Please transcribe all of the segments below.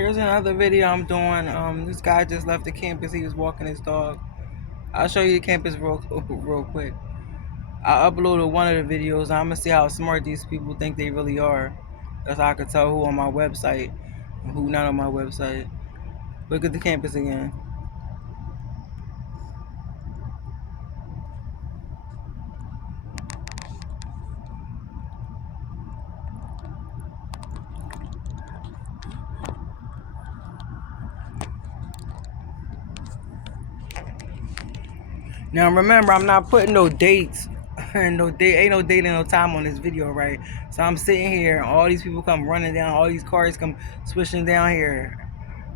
Here's another video I'm doing. This guy just left the campus. He was walking his dog. I'll show you the campus real quick. I uploaded one of the videos. I'm gonna see how smart these people think they really are. That's how I can tell who on my website and who not on my website. Look at the campus again. Now remember, I'm not putting no dates and no date, ain't no date and no time on this video, right? So I'm sitting here and all these people come running down, all these cars come swishing down here.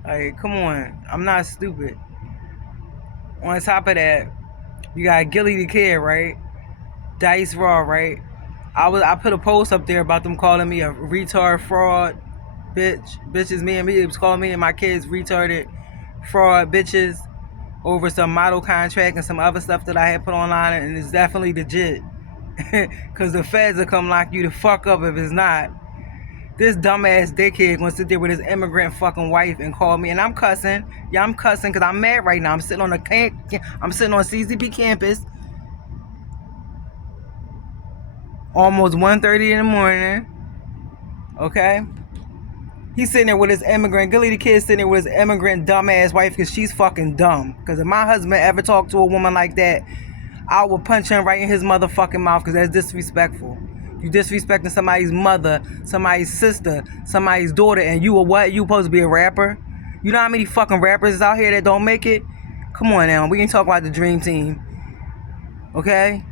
Like, come on, I'm not stupid. On top of that, you got Gilly the Kid, right? Dice Raw, right? I put a post up there about them calling me a retard fraud bitches. Me and me, it was calling me and my kids retarded fraud bitches over some model contract and some other stuff that I had put online, and it's definitely legit. Cause the feds will come lock you the fuck up if it's not. This dumbass dickhead gonna sit there with his immigrant fucking wife and call me, and I'm cussing. Yeah, I'm cussing because I'm mad right now. I'm sitting on CCP campus, almost 1:30 in the morning. Okay. He's sitting there with his immigrant, Gilly the Kid sitting there with his immigrant dumbass wife because she's fucking dumb. Because if my husband ever talked to a woman like that, I will punch him right in his motherfucking mouth because that's disrespectful. You disrespecting somebody's mother, somebody's sister, somebody's daughter, and you a what? You supposed to be a rapper? You know how many fucking rappers is out here that don't make it? Come on now, we ain't talk about the dream team. Okay?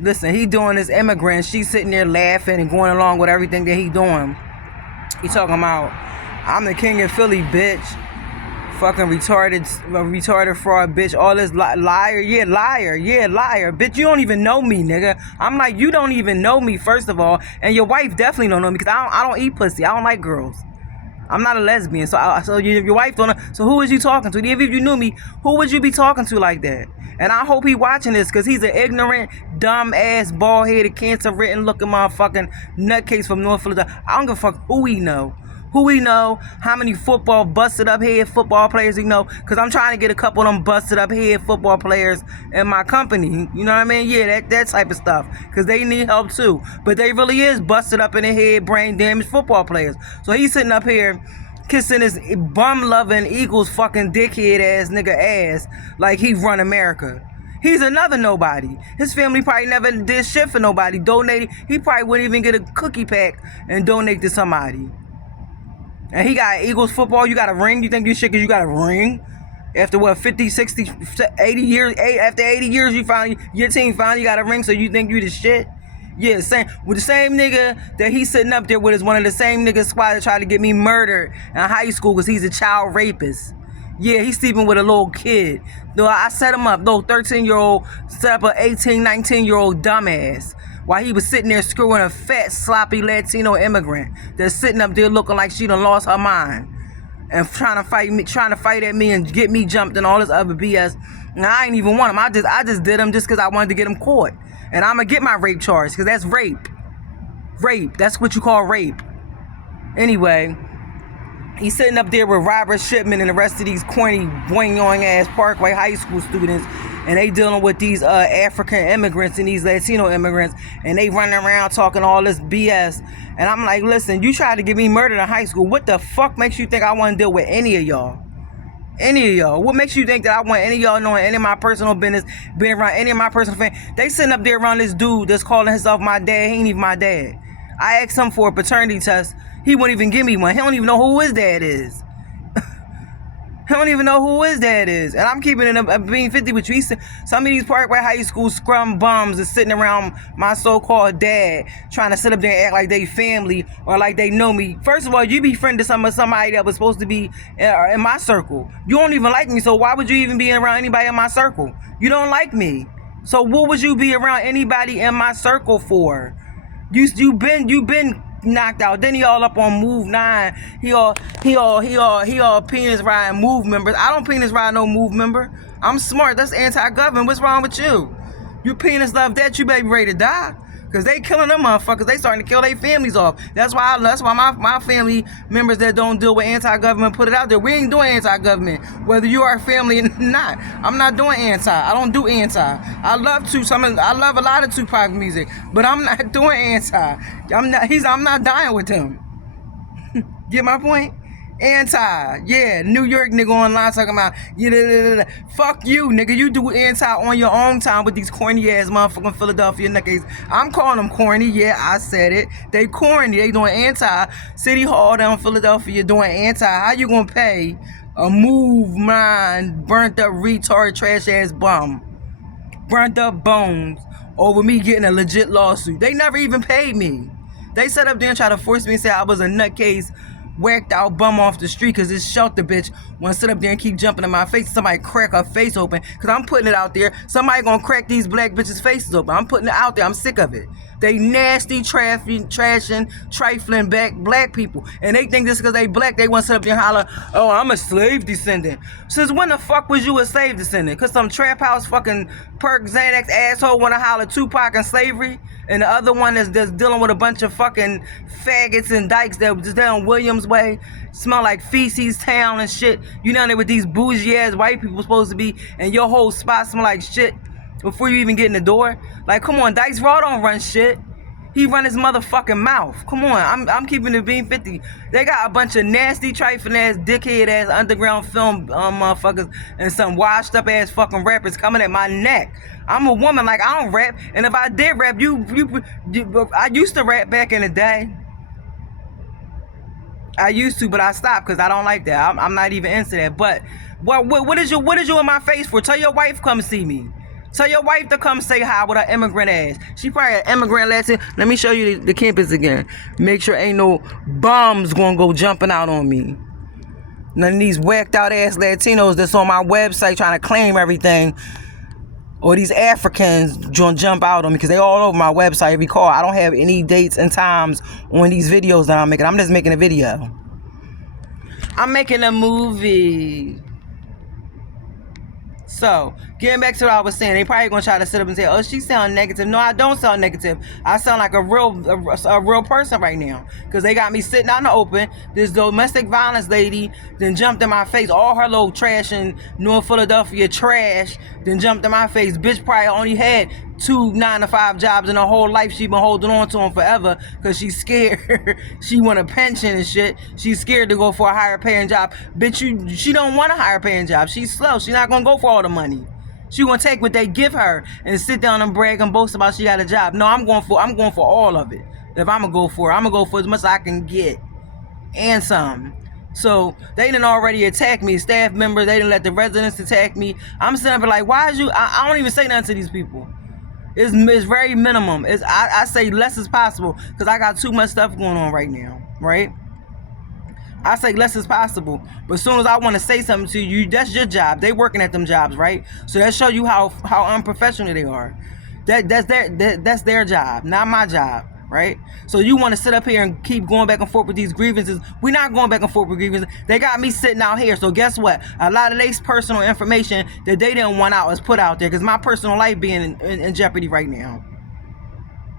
Listen, he doing this immigrant, she's sitting there laughing and going along with everything that he doing. He talking about, I'm the king of Philly, bitch. Fucking retarded fraud, bitch. All this liar, liar. Bitch, you don't even know me, nigga. I'm like, you don't even know me, first of all. And your wife definitely don't know me because I don't eat pussy. I don't like girls. I'm not a lesbian. So your wife don't know. So who is you talking to? If you knew me, who would you be talking to like that? And I hope he watching this because he's an ignorant, dumb-ass, bald-headed, cancer-ridden looking motherfucking nutcase from North Philadelphia. I don't give a fuck who he know. Who he know, how many busted up head football players he know, because I'm trying to get a couple of them busted up head football players in my company. You know what I mean? Yeah, that type of stuff, because they need help too. But they really is busted up in the head, brain damaged football players. So he's sitting up here kissing his bum-loving Eagles fucking dickhead ass nigga ass like he run America. He's another nobody. His family probably never did shit for nobody. Donated. He probably wouldn't even get a cookie pack and donate to somebody. And he got Eagles football. You got a ring? You think you shit because you got a ring? After what, 50, 60, 80 years? After 80 years, your team finally got a ring, so you think you the shit? Yeah, with the same nigga that he's sitting up there with is one of the same niggas squad that tried to get me murdered in high school because he's a child rapist. Yeah, he's sleeping with a little kid. No, I set him up. Little 13-year-old set up an 18, 19-year-old dumbass. While he was sitting there screwing a fat, sloppy Latino immigrant that's sitting up there looking like she done lost her mind and trying to fight at me and get me jumped and all this other BS. And I ain't even want him. I just did him just because I wanted to get him caught. And I'm going to get my rape charge because that's rape. Rape. That's what you call rape. Anyway, he's sitting up there with Robert Shipman and the rest of these corny, boing-yoing-ass Parkway high school students, and they dealing with these African immigrants and these Latino immigrants, and they running around talking all this BS. And I'm like, listen, you tried to get me murdered in high school. What the fuck makes you think I want to deal with any of y'all? Any of y'all? What makes you think that I want any of y'all knowing any of my personal business, being around any of my personal family? They sitting up there around this dude that's calling himself my dad. He ain't even my dad. I asked him for a paternity test. He wouldn't even give me one. He don't even know who his dad is. He don't even know who his dad is. And I'm keeping it being 50 with you. Some of these Parkway High School scrum bums is sitting around my so-called dad trying to sit up there and act like they family or like they know me. First of all, you be friend to somebody that was supposed to be in my circle. You don't even like me, so why would you even be around anybody in my circle? You don't like me. So what would you be around anybody in my circle for? You been knocked out. Then he all up on Move 9. He all penis ride Move members. I don't penis ride no Move member. I'm smart. That's anti-government. What's wrong with you? You penis love that, you better be ready to die. Cause they killing them motherfuckers. They starting to kill their families off. That's why my family members that don't deal with anti-government put it out there. We ain't doing anti-government, whether you are family or not. I'm not doing anti. I don't do anti. I love I love a lot of Tupac music, but I'm not doing anti. I'm not dying with him. Get my point? Anti, yeah, New York nigga online talking about, yeah, fuck you, nigga, you do anti on your own time with these corny ass motherfucking Philadelphia niggas. I'm calling them corny, yeah, I said it. They corny, they doing anti. City Hall down Philadelphia doing anti. How you gonna pay a move mind, burnt up retard, trash ass bum, burnt up bones over me getting a legit lawsuit? They never even paid me. They sat up there and tried to force me and say I was a nutcase, whacked out bum off the street because this shelter bitch want to sit up there and keep jumping in my face. Somebody crack her face open because I'm putting it out there. Somebody gonna crack these black bitches' faces open. I'm putting it out there. I'm sick of it. They nasty, trashing, trifling black people. And they think this because they black, they want to sit up there and holler, oh, I'm a slave descendant. Since when the fuck was you a slave descendant? Because some trap house fucking Perk Xanax asshole want to holler Tupac and slavery? And the other one is just dealing with a bunch of fucking faggots and dykes that was just down Williams Way, smell like feces town and shit. You down there with these bougie ass white people supposed to be, and your whole spot smell like shit before you even get in the door. Like, come on, Dykes Raw don't run shit. He run his motherfucking mouth. Come on, I'm keeping the beam 50. They got a bunch of nasty, trifling ass, dickhead ass underground film motherfuckers and some washed up ass fucking rappers coming at my neck. I'm a woman, like, I don't rap. And if I did rap, I used to rap back in the day. I used to, but I stopped because I don't like that. I'm not even into that. But what is you in my face for? Tell your wife come see me. Tell your wife to come say hi with her immigrant ass. She probably an immigrant Latin. Let me show you the campus again. Make sure ain't no bums gonna go jumping out on me. None of these whacked out ass Latinos that's on my website trying to claim everything. Or these Africans gonna jump out on me because they all over my website. Recall, I don't have any dates and times on these videos that I'm making. I'm just making a video. I'm making a movie. So, getting back to what I was saying, they probably gonna try to sit up and say, oh, she sound negative. No, I don't sound negative. I sound like a real person right now. Because they got me sitting out in the open. This domestic violence lady then jumped in my face. All her little trash in North Philadelphia trash then jumped in my face. Bitch probably only had 2 9-to-5 jobs in her whole life. She been holding on to them forever because she's scared. She want a pension and shit. She's scared to go for a higher paying job. Bitch, she don't want a higher paying job. She's slow. She's not gonna go for all the money. She gonna take what they give her and sit down and brag and boast about she got a job. No, I'm going for all of it. If I'm gonna go for it, I'm gonna go for as much as I can get and some. So they done already attack me. Staff members, they didn't let the residents attack me. I'm sitting there like, why is you? I don't even say nothing to these people. It's very minimum. I say less as possible because I got too much stuff going on right now, right? I say less as possible, but as soon as I want to say something to you, that's your job. They working at them jobs, right? So that show you how unprofessional they are. That's their job, not my job, right? So you want to sit up here and keep going back and forth with these grievances. We're not going back and forth with grievances. They got me sitting out here. So guess what? A lot of their personal information that they didn't want out is put out there because my personal life being in jeopardy right now.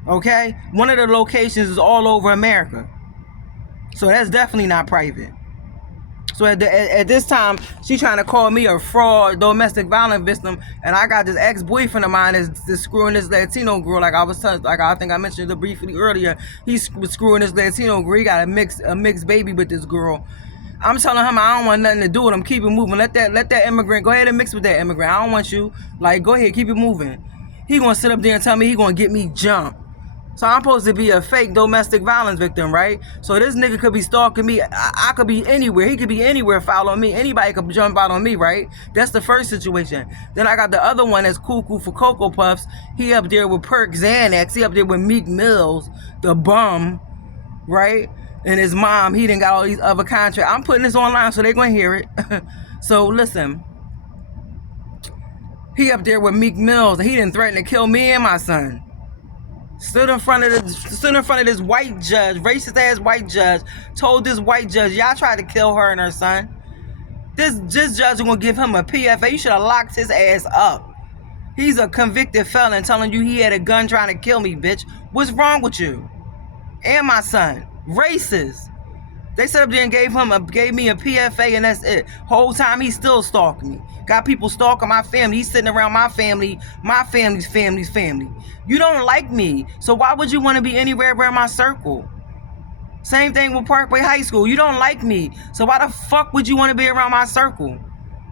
Okay? One of the locations is all over America. So that's definitely not private. So at this time, she trying to call me a fraud, domestic violence victim, and I got this ex-boyfriend of mine that's screwing this Latino girl. Like I think I mentioned it briefly earlier. He's screwing this Latino girl. He got a mixed baby with this girl. I'm telling him I don't want nothing to do with him. Keep it moving. Let that immigrant go ahead and mix with that immigrant. I don't want you. Like, go ahead, keep it moving. He gonna sit up there and tell me he gonna get me jumped. So I'm supposed to be a fake domestic violence victim, right? So this nigga could be stalking me. I could be anywhere. He could be anywhere following me. Anybody could jump out on me, right? That's the first situation. Then I got the other one that's cuckoo for Cocoa Puffs. He up there with Perk Xanax. He up there with Meekmill, the bum, right? And his mom, he done got all these other contracts. I'm putting this online so they gonna hear it. So listen. He up there with Meekmill. He didn't threaten to kill me and my son. Stood in front of this white judge, racist ass white judge, told this white judge, y'all tried to kill her and her son. This judge is gonna give him a PFA. You should have locked his ass up. He's a convicted felon telling you he had a gun trying to kill me, bitch. What's wrong with you? And my son. Racist. They set up there and gave me a PFA and that's it. Whole time he's still stalking me. Got people stalking my family. He's sitting around my family, my family's family. You don't like me. So why would you want to be anywhere around my circle? Same thing with Parkway High School. You don't like me. So why the fuck would you want to be around my circle?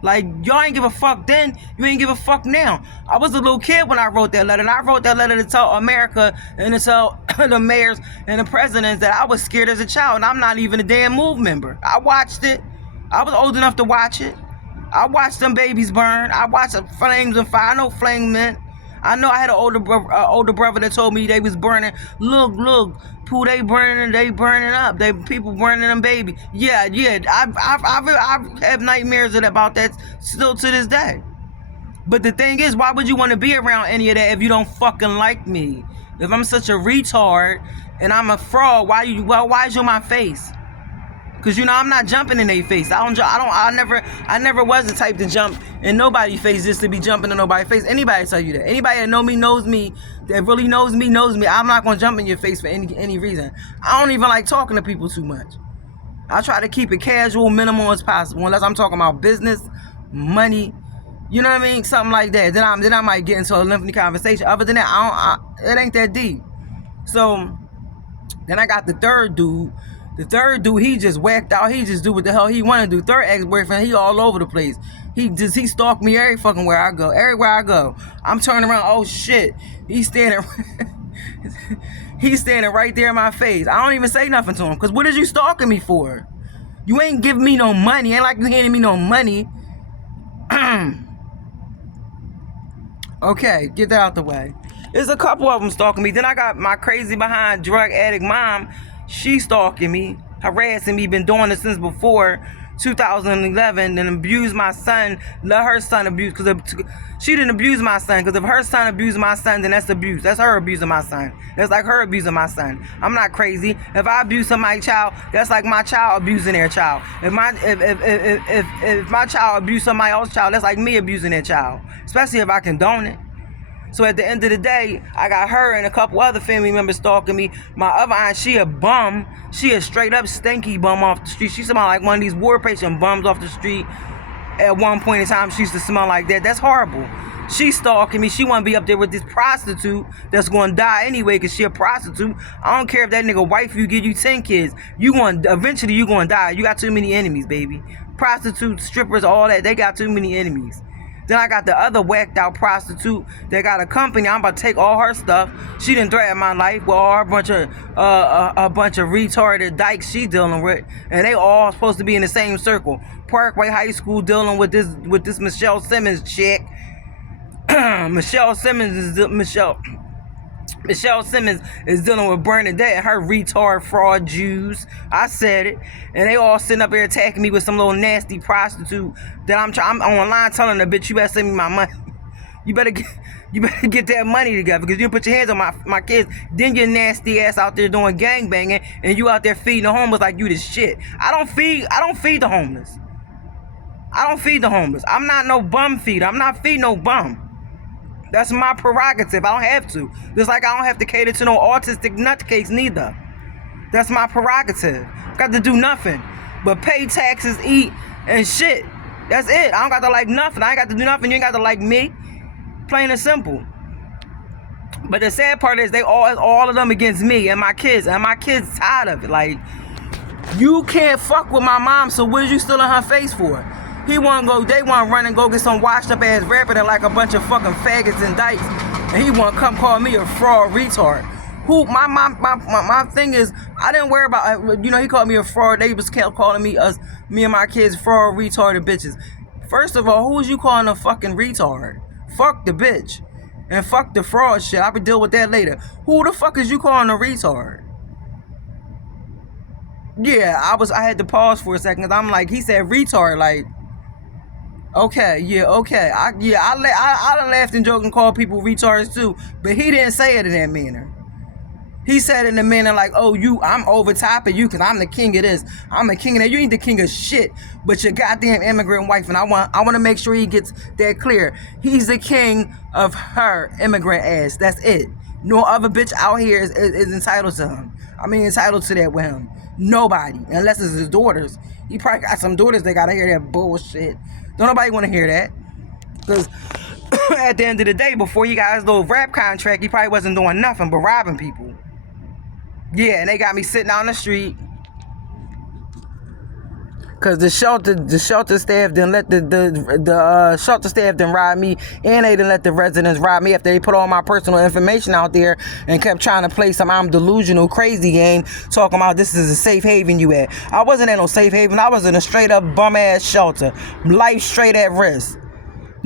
Like, y'all ain't give a fuck then. You ain't give a fuck now. I was a little kid when I wrote that letter. And I wrote that letter to tell America and to tell the mayors and the presidents that I was scared as a child. And I'm not even a damn MOVE member. I watched it. I was old enough to watch it. I watched them babies burn. I watched the flames and fire. I know flame meant. I know I had an older brother that told me they was burning. Look, Pooh, they burning up. They people burning them baby. Yeah. I have nightmares about that still to this day. But the thing is, why would you want to be around any of that if you don't fucking like me? If I'm such a retard and I'm a fraud, why is you in my face? Cause you know I'm not jumping in their face. I never was the type to jump in nobody's face just to be jumping in nobody's face. Anybody tell you that? Anybody that knows me, that really knows me. I'm not gonna jump in your face for any reason. I don't even like talking to people too much. I try to keep it casual, minimal as possible, unless I'm talking about business, money, you know what I mean, something like that. Then I might get into a lengthy conversation. Other than that, it ain't that deep. So then I got the third dude. The third dude, he just whacked out. He just do what the hell he want to do. Third ex-boyfriend, he all over the place. He stalked me every fucking where I go. Everywhere I go. I'm turning around. Oh shit. He's standing right there in my face. I don't even say nothing to him. Cause what is you stalking me for? You ain't giving me no money. Ain't like you handing me no money. Okay, get that out the way. There's a couple of them stalking me. Then I got my crazy behind drug addict mom. She stalking me, harassing me, been doing it since before 2011, and abused my son, let her son abuse, because she didn't abuse my son, because if her son abused my son, then that's abuse. That's her abusing my son. That's like her abusing my son. I'm not crazy. If I abuse somebody's child, that's like my child abusing their child. If my child abuse somebody else's child, that's like me abusing their child, especially if I condone it. So at the end of the day, I got her and a couple other family members stalking me. My other aunt, she a bum. She a straight up stinky bum off the street. She smell like one of these war patient bums off the street. At one point in time, she used to smell like that. That's horrible. She stalking me. She want to be up there with this prostitute that's going to die anyway because she a prostitute. I don't care if that nigga wife you, give you 10 kids. Eventually you going to die. You got too many enemies, baby. Prostitutes, strippers, all that. They got too many enemies. Then I got the other whacked out prostitute that got a company. I'm about to take all her stuff. She done threatened my life with all her bunch of retarded dykes she dealing with, and they all supposed to be in the same circle. Parkway High School dealing with this Michelle Simmons chick. Michelle Simmons is dealing with Bernadette and her retard fraud Jews. I said it. And they all sitting up here attacking me with some little nasty prostitute that I'm online telling the bitch, you better send me my money. You better get that money together, because you put your hands on my kids. Then your nasty ass out there doing gangbanging, and you out there feeding the homeless like you this shit. I don't feed the homeless. I'm not no bum feeder. I'm not feeding no bum. That's my prerogative. I don't have to. Just like I don't have to cater to no autistic nutcase neither. That's my prerogative. Got to do nothing but pay taxes, eat, and shit. That's it. I don't got to like nothing. I ain't got to do nothing. You ain't got to like me. Plain and simple. But the sad part is all of them against me and my kids. And my kids tired of it. Like, you can't fuck with my mom, so what is you still in her face for? They want to run and go get some washed up ass rapper that like a bunch of fucking faggots and dykes. And he want to come call me a fraud retard. My thing is, I didn't worry about, he called me a fraud. They was calling me and my kids fraud retarded bitches. First of all, who was you calling a fucking retard? Fuck the bitch. And fuck the fraud shit. I can deal with that later. Who the fuck is you calling a retard? Yeah, I had to pause for a second, because I'm like, he said retard, like, okay, yeah, okay. I done laughed and joked and called people retards too, but he didn't say it in that manner. He said in the manner like, oh, I'm over top of you because I'm the king of this. I'm the king of that. You ain't the king of shit, but your goddamn immigrant wife. And I want to make sure he gets that clear. He's the king of her immigrant ass. That's it. No other bitch out here is entitled to him. I mean, entitled to that with him. Nobody, unless it's his daughters. He probably got some daughters that gotta hear that bullshit. Don't nobody want to hear that. Because at the end of the day, before he got his little rap contract, he probably wasn't doing nothing but robbing people. Yeah, and they got me sitting out on the street. Cause the shelter staff didn't let the shelter staff didn't rob me, and they didn't let the residents rob me after they put all my personal information out there and kept trying to play some I'm delusional crazy game, talking about this is a safe haven you at. I wasn't at no safe haven. I was in a straight up bum ass shelter, life straight at risk.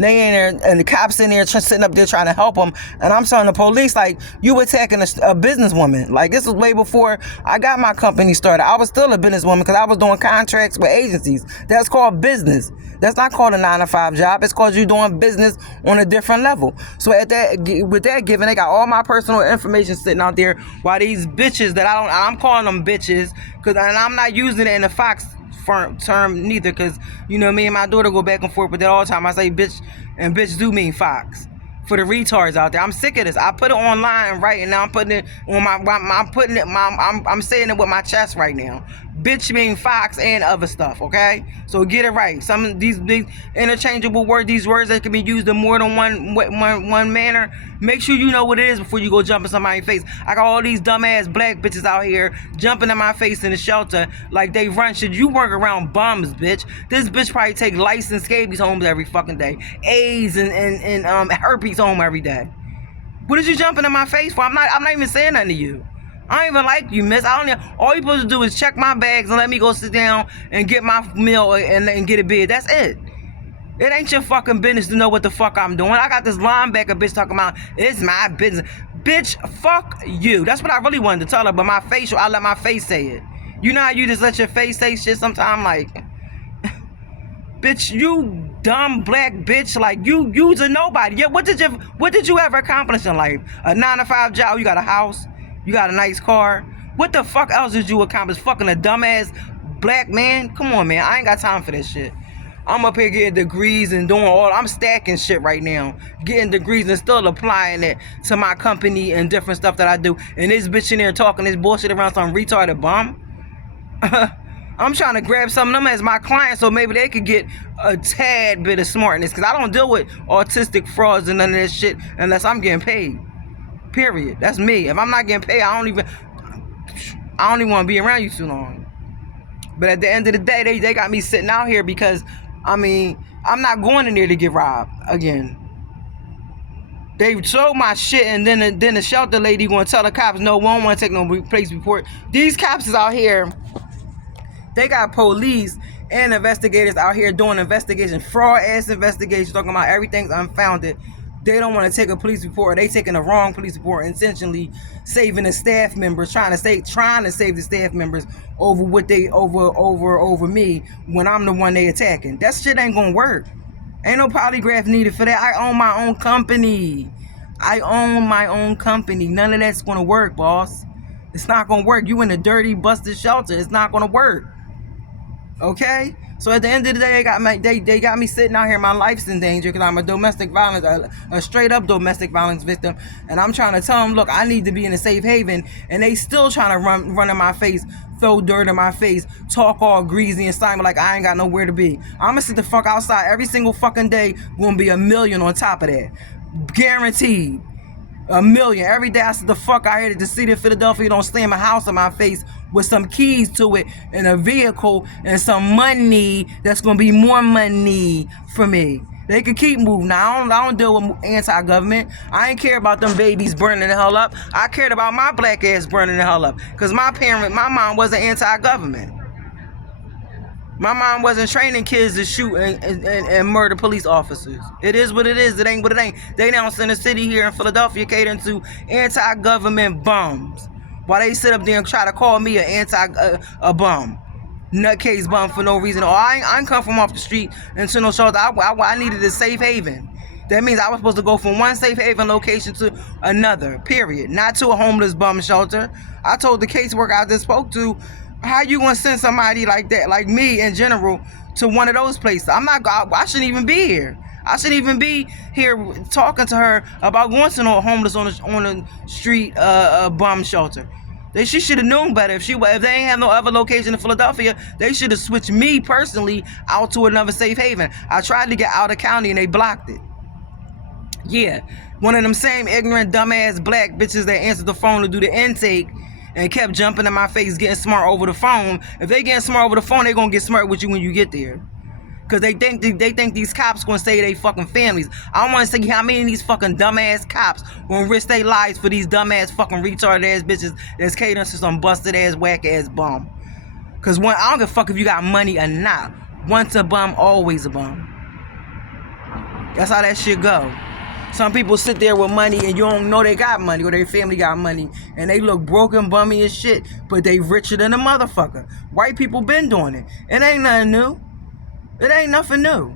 They in there, and the cops in there sitting up there trying to help them, and I'm telling the police, like, you attacking a businesswoman. Like, this was way before I got my company started. I was still a businesswoman because I was doing contracts with agencies. That's called business. That's not called a 9-to-5 job. It's called you doing business on a different level. So with that given, they got all my personal information sitting out there, while these bitches that I'm calling them bitches, and I'm not using it in the Fox term neither, because me and my daughter go back and forth with that all the time. I say bitch, and bitch do mean Fox. For the retards out there, I'm sick of this. I put it online right now. I'm putting it on I'm saying it with my chest right now. Bitch mean Fox and other stuff, okay? So get it right. Some of these interchangeable words, these words that can be used in more than one manner. Make sure you know what it is before you go jump in somebody's face. I got all these dumbass black bitches out here jumping in my face in the shelter like they run shit. You work around bums, bitch. This bitch probably take licensed scabies home every fucking day. AIDS and herpes home every day. What is you jumping in my face for? I'm not even saying nothing to you. I don't even like you, miss. All you supposed to do is check my bags and let me go sit down and get my meal and get a bed. That's it. It ain't your fucking business to know what the fuck I'm doing. I got this linebacker bitch talking about, it's my business. Bitch, fuck you. That's what I really wanted to tell her, but my facial, I let my face say it. You know how you just let your face say shit sometime? Like, bitch, you dumb black bitch. Like, you's a nobody. Yeah, what did you ever accomplish in life? A 9-to-5 job, you got a house, you got a nice car. What the fuck else did you accomplish? Fucking a dumbass black man? Come on, man. I ain't got time for this shit. I'm up here getting degrees and I'm stacking shit right now. Getting degrees and still applying it to my company and different stuff that I do. And this bitch in there talking this bullshit around some retarded bum. I'm trying to grab some of them as my clients so maybe they could get a tad bit of smartness. Because I don't deal with autistic frauds and none of that shit unless I'm getting paid. Period. That's me. If I'm not getting paid, I don't even want to be around you too long. But at the end of the day, they got me sitting out here because, I'm not going in there to get robbed again. They sold my shit, and then the shelter lady going to tell the cops, no, we don't want to take no police report. These cops is out here. They got police and investigators out here doing investigations, fraud-ass investigations, talking about everything's unfounded. They don't want to take a police report. They taking the wrong police report, intentionally saving the staff members, trying to save the staff members over me when I'm the one they attacking. That shit ain't gonna work. Ain't no polygraph needed for that. I own my own company. None of that's gonna work, boss. It's not gonna work. You in a dirty, busted shelter. It's not gonna work. Okay? So at the end of the day, they got me sitting out here. My life's in danger because I'm a straight up domestic violence victim. And I'm trying to tell them, look, I need to be in a safe haven. And they still trying to run in my face, throw dirt in my face, talk all greasy and slimy like I ain't got nowhere to be. I'm gonna sit the fuck outside every single fucking day. Gonna be $1 million on top of that. Guaranteed. $1 million. Every day I sit the fuck out here to the city of Philadelphia don't slam a house in my face with some keys to it and a vehicle and some money that's gonna be more money for me. They can keep moving. Now, I don't deal with anti-government. I ain't care about them babies burning the hell up. I cared about my black ass burning the hell up. Because my mom wasn't anti-government. My mom wasn't training kids to shoot and murder police officers. It is what it is. It ain't what it ain't. They now in the city here in Philadelphia catering to anti-government bums. While they sit up there and try to call me a bum. Nutcase bum for no reason. I ain't come from off the street into no shelter. I needed a safe haven. That means I was supposed to go from one safe haven location to another, period. Not to a homeless bum shelter. I told the caseworker I just spoke to, how you gonna send somebody like that, like me in general, to one of those places? I shouldn't even be here. I shouldn't even be here talking to her about going to no homeless on the street bum shelter. She should have known better. If they ain't have no other location in Philadelphia, they should have switched me personally out to another safe haven. I tried to get out of county and they blocked it. Yeah, one of them same ignorant, dumbass black bitches that answered the phone to do the intake and kept jumping in my face, getting smart over the phone. If they getting smart over the phone, they gonna get smart with you when you get there. Cause they think these cops gonna save their fucking families. I wanna see how many of these fucking dumbass cops gonna risk their lives for these dumbass fucking retarded ass bitches that's catering to some busted ass whack ass bum. Cause I don't give a fuck if you got money or not. Once a bum, always a bum. That's how that shit go. Some people sit there with money and you don't know they got money or their family got money and they look broken, bummy as shit, but they richer than a motherfucker. White people been doing it. It ain't nothing new. It ain't nothing new.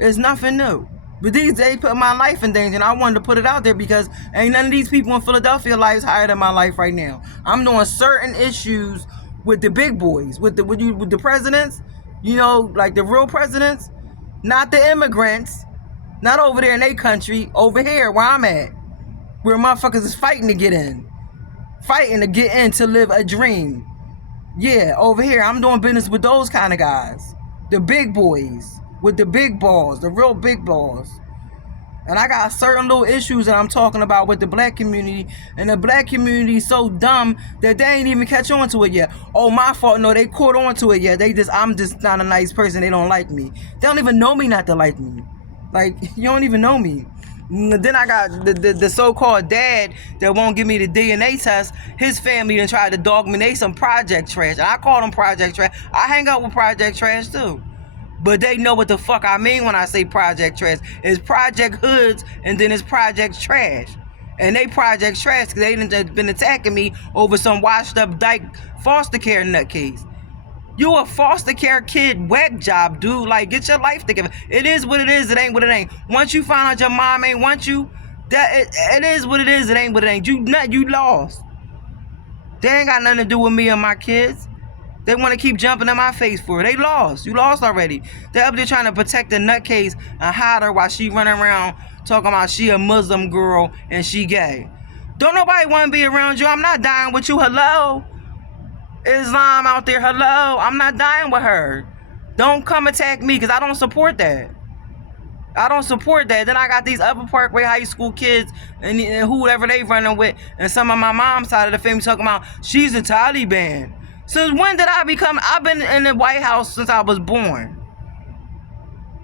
It's nothing new. But these days put my life in danger, and I wanted to put it out there because ain't none of these people in Philadelphia lives higher than my life right now. I'm doing certain issues with the big boys, with the presidents, you know, like the real presidents, not the immigrants, not over there in their country, over here where I'm at, where motherfuckers is fighting to get in to live a dream. Yeah, over here I'm doing business with those kind of guys. The big boys with the big balls, the real big balls. And I got certain little issues that I'm talking about with the black community. And the black community is so dumb that they ain't even catch on to it yet. Oh, my fault. No, they caught on to it yet. I'm just not a nice person. They don't like me. They don't even know me not to like me. Like, you don't even know me. Then I got the so-called dad that won't give me the DNA test. His family done tried to dog me. They some project trash. I call them project trash. I hang out with project trash too. But they know what the fuck I mean when I say project trash. It's project hoods and then it's project trash. And they project trash because they done been attacking me over some washed up dyke foster care nutcase. You a foster care kid whack job, dude. Like, get your life together. It is what it is. It ain't what it ain't. Once you find out your mom ain't want you, it is what it is. It ain't what it ain't. You lost. They ain't got nothing to do with me and my kids. They want to keep jumping in my face for it. They lost. You lost already. They're up there trying to protect the nutcase and hide her while she running around talking about she a Muslim girl and she gay. Don't nobody want to be around you. I'm not dying with you. Hello? Islam out there, hello? I'm not dying with her. Don't come attack me because I don't support that. I don't support that. Then I got these Upper Parkway High School kids and whoever they running with and some of my mom's side of the family talking about she's a Taliban. Since when did I become? I've been in the White House since I was born.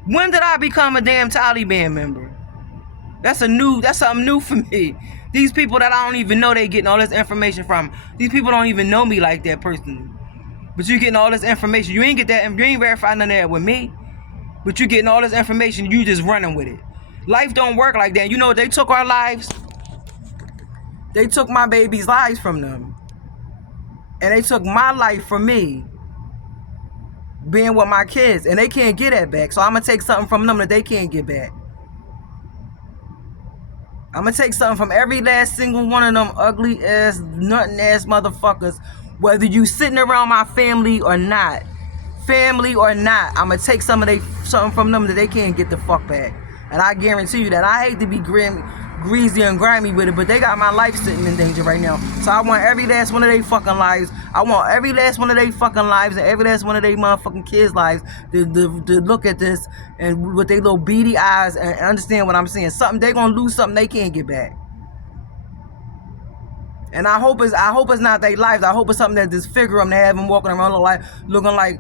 When did I become a damn Taliban member? That's something new for me. These people that I don't even know they getting all this information from. These people don't even know me like that personally. But you getting all this information. You ain't get that, you ain't verified none of that with me. But you getting all this information, you just running with it. Life don't work like that. You know, they took our lives. They took my baby's lives from them. And they took my life from me. Being with my kids. And they can't get that back. So I'm going to take something from them that they can't get back. I'm going to take something from every last single one of them ugly ass, nuttin' ass motherfuckers. Whether you sitting around my family or not. Family or not. I'm going to take something from them that they can't get the fuck back. And I guarantee you that. I hate to be greasy and grimy with it, but they got my life sitting in danger right now. So I want every last one of their fucking lives. I want every last one of their fucking lives and every last one of their motherfucking kids' lives to look at this and with their little beady eyes and understand what I'm saying. Something they gonna lose, something they can't get back. And I hope it's not their lives. I hope it's something that disfigure them. They have them walking around looking like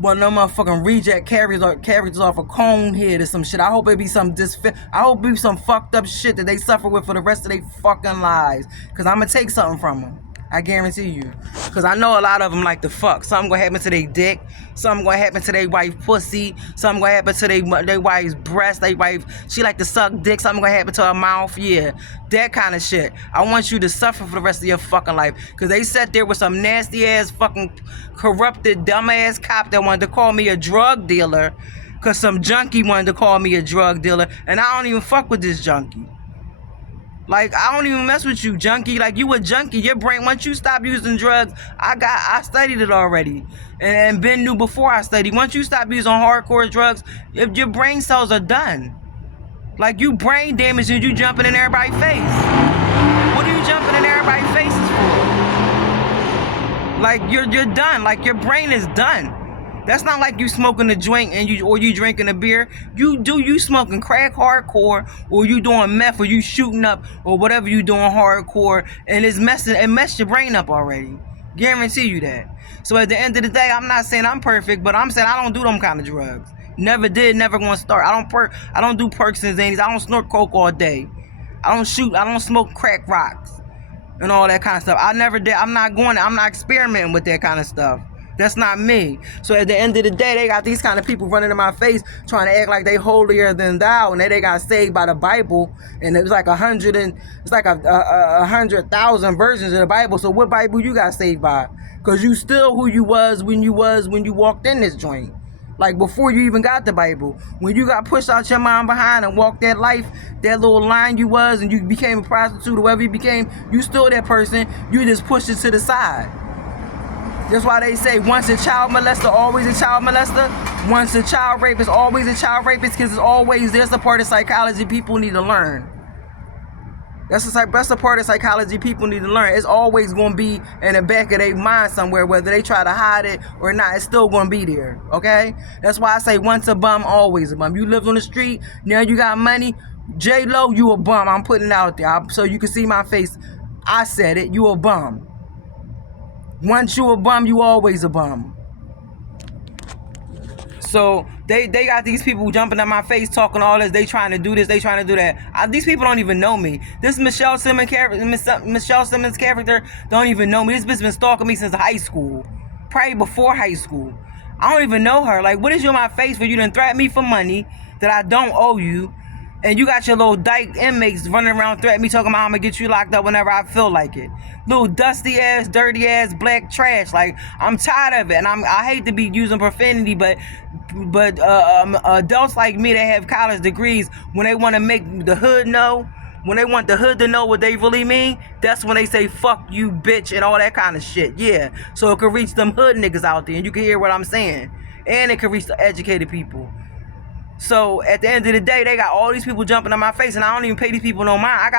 one of them motherfucking reject characters off a cone head or some shit. I hope it be some fucked up shit that they suffer with for the rest of their fucking lives. Cause I'ma take something from them. I guarantee you. Cause I know a lot of them like to fuck. Something gonna happen to their dick. Something gonna happen to their wife pussy. Something gonna happen to their wife's breast. Their wife, she like to suck dick. Something gonna happen to her mouth. Yeah. That kind of shit. I want you to suffer for the rest of your fucking life. Cause they sat there with some nasty ass fucking corrupted dumbass cop that wanted to call me a drug dealer. Because some junkie wanted to call me a drug dealer, and I don't even fuck with this junkie. Like, I don't even mess with you, junkie. Like, you a junkie. Your brain, once you stop using drugs, I studied it already. And Ben knew before I studied. Once you stop using hardcore drugs, your brain cells are done. Like, you brain damaged and you jumping in everybody's face. What are you jumping in everybody's faces for? Like, you're done. Like, your brain is done. That's not like you smoking a joint and you drinking a beer. You smoking crack hardcore, or you doing meth, or you shooting up, or whatever you doing hardcore, and it messed your brain up already. Guarantee you that. So at the end of the day, I'm not saying I'm perfect, but I'm saying I don't do them kind of drugs. Never did, never gonna start. I don't do perks and zanies. I don't snort coke all day. I don't shoot. I don't smoke crack rocks and all that kind of stuff. I never did. I'm not experimenting with that kind of stuff. That's not me. So at the end of the day, they got these kind of people running in my face trying to act like they holier than thou, and they got saved by the Bible, and it was like 100,000 versions of the Bible. So what Bible you got saved by? Because you still who you was when you walked in this joint. Like, before you even got the Bible. When you got pushed out your mom behind and walked that life, that little line you was, and you became a prostitute, or whoever you became, you still that person. You just pushed it to the side. That's why they say once a child molester, always a child molester. Once a child rapist, always a child rapist, because there's a part of psychology people need to learn. That's the part of psychology people need to learn. It's always going to be in the back of their mind somewhere, whether they try to hide it or not. It's still going to be there, okay? That's why I say once a bum, always a bum. You lived on the street, now you got money. J-Lo, you a bum. I'm putting it out there so you can see my face. I said it. You a bum. Once you a bum, you always a bum. So they got these people jumping in my face talking all this. They trying to do this. They trying to do that. These people don't even know me. This Michelle Simmons character don't even know me. This bitch been stalking me since high school, probably before high school. I don't even know her. Like, what is you in my face for? You done threaten me for money that I don't owe you, and you got your little dyke inmates running around threatening me, talking about I'm gonna get you locked up whenever I feel like it. Little dusty ass, dirty ass, black trash. Like, I'm tired of it, and I hate to be using profanity, but adults like me that have college degrees, when they want to make the hood know, when they want the hood to know what they really mean, that's when they say fuck you, bitch, and all that kind of shit. Yeah, so it can reach them hood niggas out there, and you can hear what I'm saying, and it can reach the educated people. So at the end of the day, they got all these people jumping in my face, and I don't even pay these people no mind.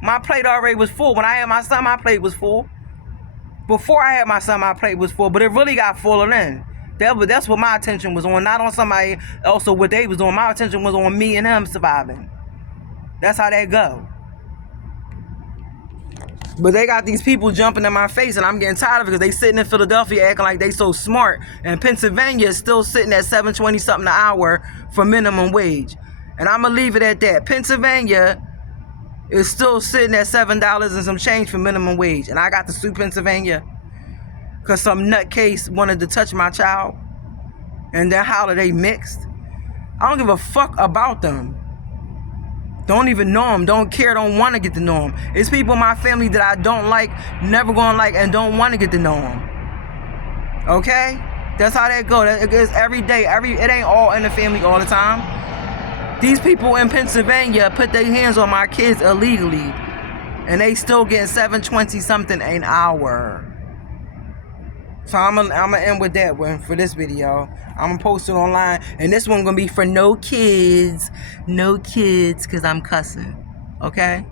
My plate already was full. When I had my son, my plate was full. Before I had my son, my plate was full, but it really got fuller then. That's what my attention was on, not on somebody else or what they was doing. My attention was on me and him surviving. That's how that go. But they got these people jumping in my face, and I'm getting tired of it, because they sitting in Philadelphia acting like they so smart, and Pennsylvania is still sitting at $7.20 something an hour for minimum wage. And I'm gonna leave it at that. Pennsylvania is still sitting at $7 and some change for minimum wage, and I got to sue Pennsylvania because some nutcase wanted to touch my child, and their holiday mixed. I don't give a fuck about them. Don't even know them, don't care, don't want to get to know them. It's people in my family that I don't like, never gonna like, and don't want to get to know them. Okay? That's how that goes. It goes every day. It ain't all in the family all the time. These people in Pennsylvania put their hands on my kids illegally, and they still getting $7.20 something an hour. So I'm gonna end with that one for this video. I'm gonna post it online, and this one gonna be for no kids, because I'm cussing. Okay?